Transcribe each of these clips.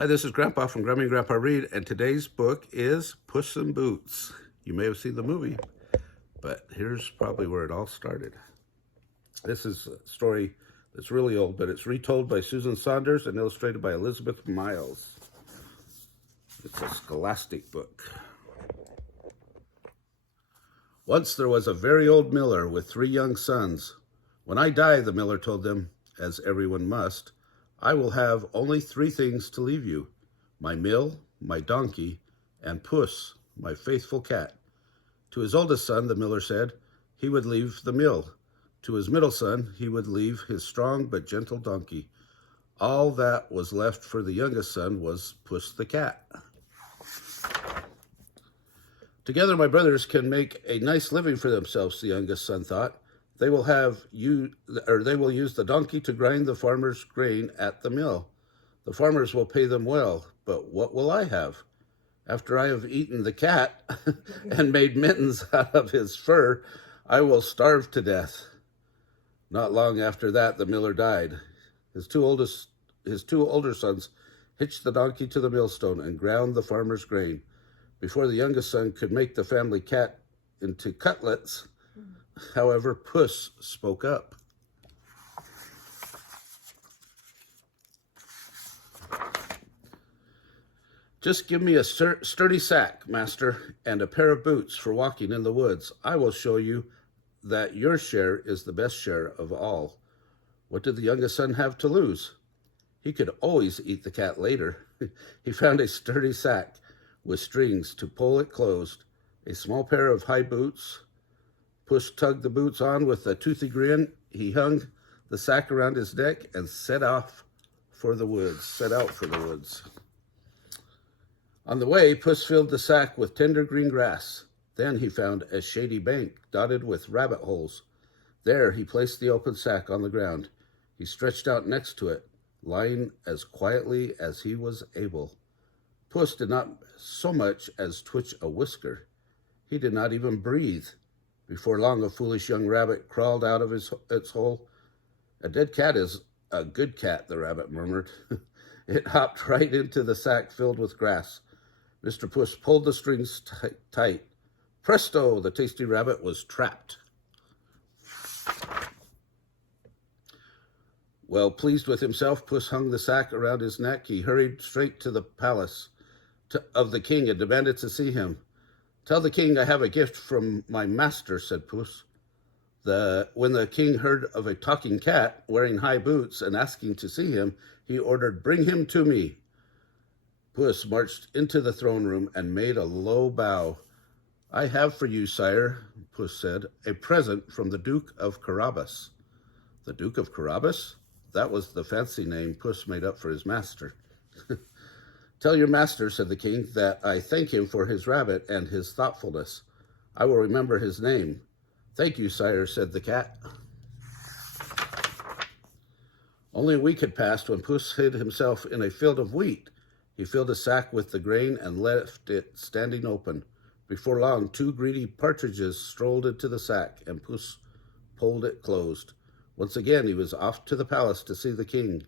Hi, this is Grandpa from Grammy and Grandpa Read, and today's book is Puss in Boots. You may have seen the movie, but here's probably where it all started. This is a story that's really old, but it's retold by Susan Saunders and illustrated by Elizabeth Miles. It's a scholastic book. Once there was a very old miller with 3 young sons. When I die, the miller told them, as everyone must, I will have only 3 things to leave you: my mill, my donkey, and Puss, my faithful cat. To his oldest son, the miller said, he would leave the mill. To his middle son, he would leave his strong but gentle donkey. All that was left for the youngest son was Puss the cat. Together my brothers can make a nice living for themselves, the youngest son thought. They will use the donkey to grind the farmer's grain at the mill. The farmers will pay them well, but what will I have? After I have eaten the cat and made mittens out of his fur, I will starve to death. Not long after that, the miller died. His two older sons hitched the donkey to the millstone and ground the farmer's grain. Before the youngest son could make the family cat into cutlets, however, Puss spoke up. Just give me a sturdy sack, master, and a pair of boots for walking in the woods. I will show you that your share is the best share of all. What did the youngest son have to lose? He could always eat the cat later. He found a sturdy sack with strings to pull it closed, a small pair of high boots. Puss tugged the boots on with a toothy grin. He hung the sack around his neck and set out for the woods. On the way, Puss filled the sack with tender green grass. Then he found a shady bank dotted with rabbit holes. There he placed the open sack on the ground. He stretched out next to it, lying as quietly as he was able. Puss did not so much as twitch a whisker. He did not even breathe. Before long, a foolish young rabbit crawled out of its hole. A dead cat is a good cat, the rabbit murmured. It hopped right into the sack filled with grass. Mr. Puss pulled the strings tight. Presto, the tasty rabbit was trapped. Well pleased with himself, Puss hung the sack around his neck. He hurried straight to the palace of the king and demanded to see him. Tell the king I have a gift from my master, said Puss. When the king heard of a talking cat wearing high boots and asking to see him, he ordered, bring him to me. Puss marched into the throne room and made a low bow. I have for you, sire, Puss said, a present from the Duke of Carabas. The Duke of Carabas? That was the fancy name Puss made up for his master. Tell your master, said the king, that I thank him for his rabbit and his thoughtfulness. I will remember his name. Thank you, sire, said the cat. Only a week had passed when Puss hid himself in a field of wheat. He filled a sack with the grain and left it standing open. Before long, 2 greedy partridges strolled into the sack, and Puss pulled it closed. Once again, he was off to the palace to see the king.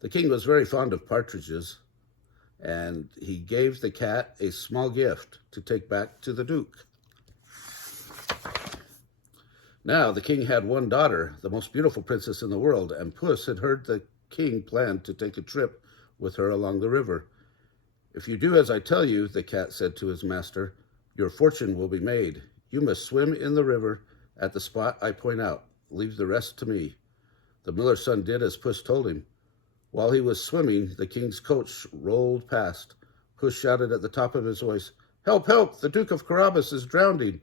The king was very fond of partridges, and he gave the cat a small gift to take back to the Duke. Now, the king had one daughter, the most beautiful princess in the world, and Puss had heard the king planned to take a trip with her along the river. If you do as I tell you, the cat said to his master, your fortune will be made. You must swim in the river at the spot I point out. Leave the rest to me. The miller's son did as Puss told him. While he was swimming, the king's coach rolled past. Puss shouted at the top of his voice, help, help, the Duke of Carabas is drowning.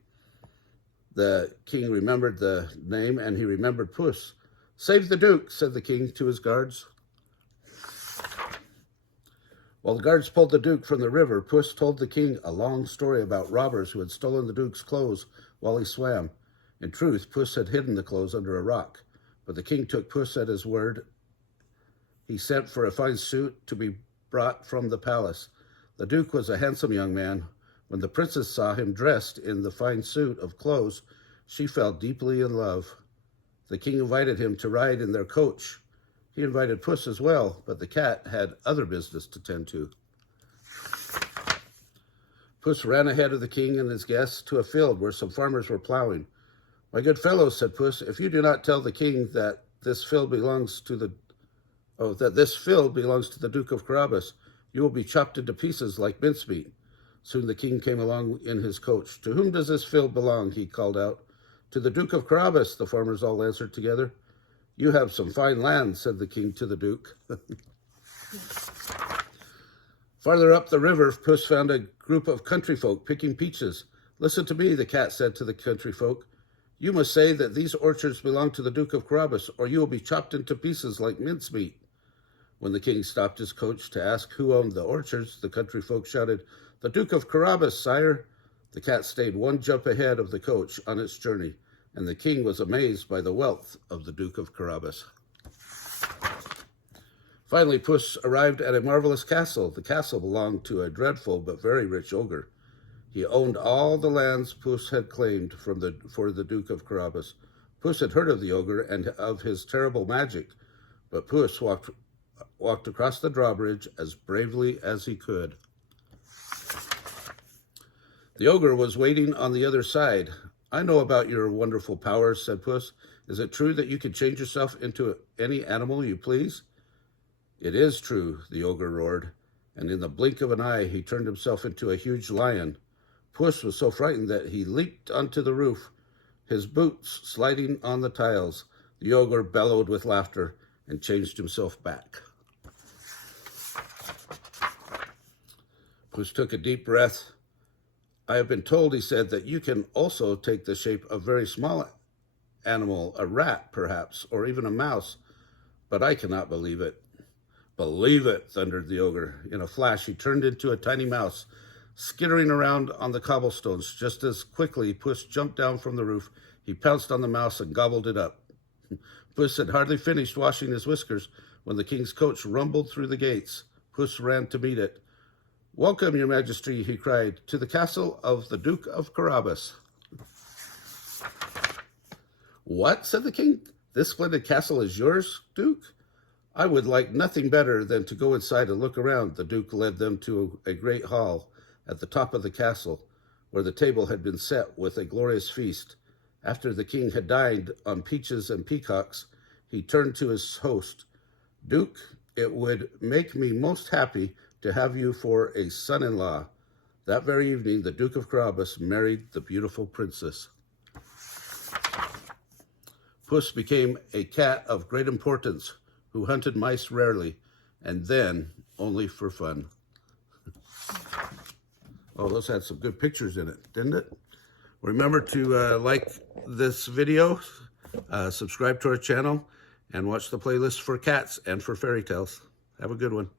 The king remembered the name, and he remembered Puss. Save the Duke, said the king to his guards. While the guards pulled the Duke from the river, Puss told the king a long story about robbers who had stolen the Duke's clothes while he swam. In truth, Puss had hidden the clothes under a rock, but the king took Puss at his word. He sent for a fine suit to be brought from the palace. The Duke was a handsome young man. When the princess saw him dressed in the fine suit of clothes, she fell deeply in love. The king invited him to ride in their coach. He invited Puss as well, but the cat had other business to tend to. Puss ran ahead of the king and his guests to a field where some farmers were plowing. "My good fellows," said Puss, "if you do not tell the king that this field belongs to the Duke of Carabas, you will be chopped into pieces like mincemeat." Soon the king came along in his coach. "To whom does this field belong?" he called out. "To the Duke of Carabas," the farmers all answered together. "You have some fine land," said the king to the Duke. Farther up the river, Puss found a group of country folk picking peaches. "Listen to me," the cat said to the country folk. "You must say that these orchards belong to the Duke of Carabas, or you will be chopped into pieces like mincemeat." When the king stopped his coach to ask who owned the orchards, the country folk shouted, "The Duke of Carabas, sire." The cat stayed one jump ahead of the coach on its journey, and the king was amazed by the wealth of the Duke of Carabas. Finally, Puss arrived at a marvelous castle. The castle belonged to a dreadful but very rich ogre. He owned all the lands Puss had claimed for the Duke of Carabas. Puss had heard of the ogre and of his terrible magic, but Puss walked across the drawbridge as bravely as he could. The ogre was waiting on the other side. "I know about your wonderful powers," said Puss. "Is it true that you can change yourself into any animal you please?" "It is true," the ogre roared, and in the blink of an eye he turned himself into a huge lion. Puss was so frightened that he leaped onto the roof, his boots sliding on the tiles. The ogre bellowed with laughter and changed himself back. Puss took a deep breath. "I have been told," he said, "that you can also take the shape of a very small animal, a rat, perhaps, or even a mouse, but I cannot believe it." "Believe it," thundered the ogre. In a flash, he turned into a tiny mouse, skittering around on the cobblestones. Just as quickly, Puss jumped down from the roof. He pounced on the mouse and gobbled it up. Puss had hardly finished washing his whiskers when the king's coach rumbled through the gates. Puss ran to meet it. "Welcome, your majesty," he cried, "to the castle of the Duke of Carabas." "What?" said the king. "This splendid castle is yours, Duke? I would like nothing better than to go inside and look around." The Duke led them to a great hall at the top of the castle, where the table had been set with a glorious feast. After the king had dined on peaches and peacocks, he turned to his host. "Duke, it would make me most happy to have you for a son-in-law." That very evening, the Duke of Carabas married the beautiful princess. Puss became a cat of great importance who hunted mice rarely, and then only for fun. Oh, those had some good pictures in it, didn't it? Remember to like this video, subscribe to our channel, and watch the playlist for cats and for fairy tales. Have a good one.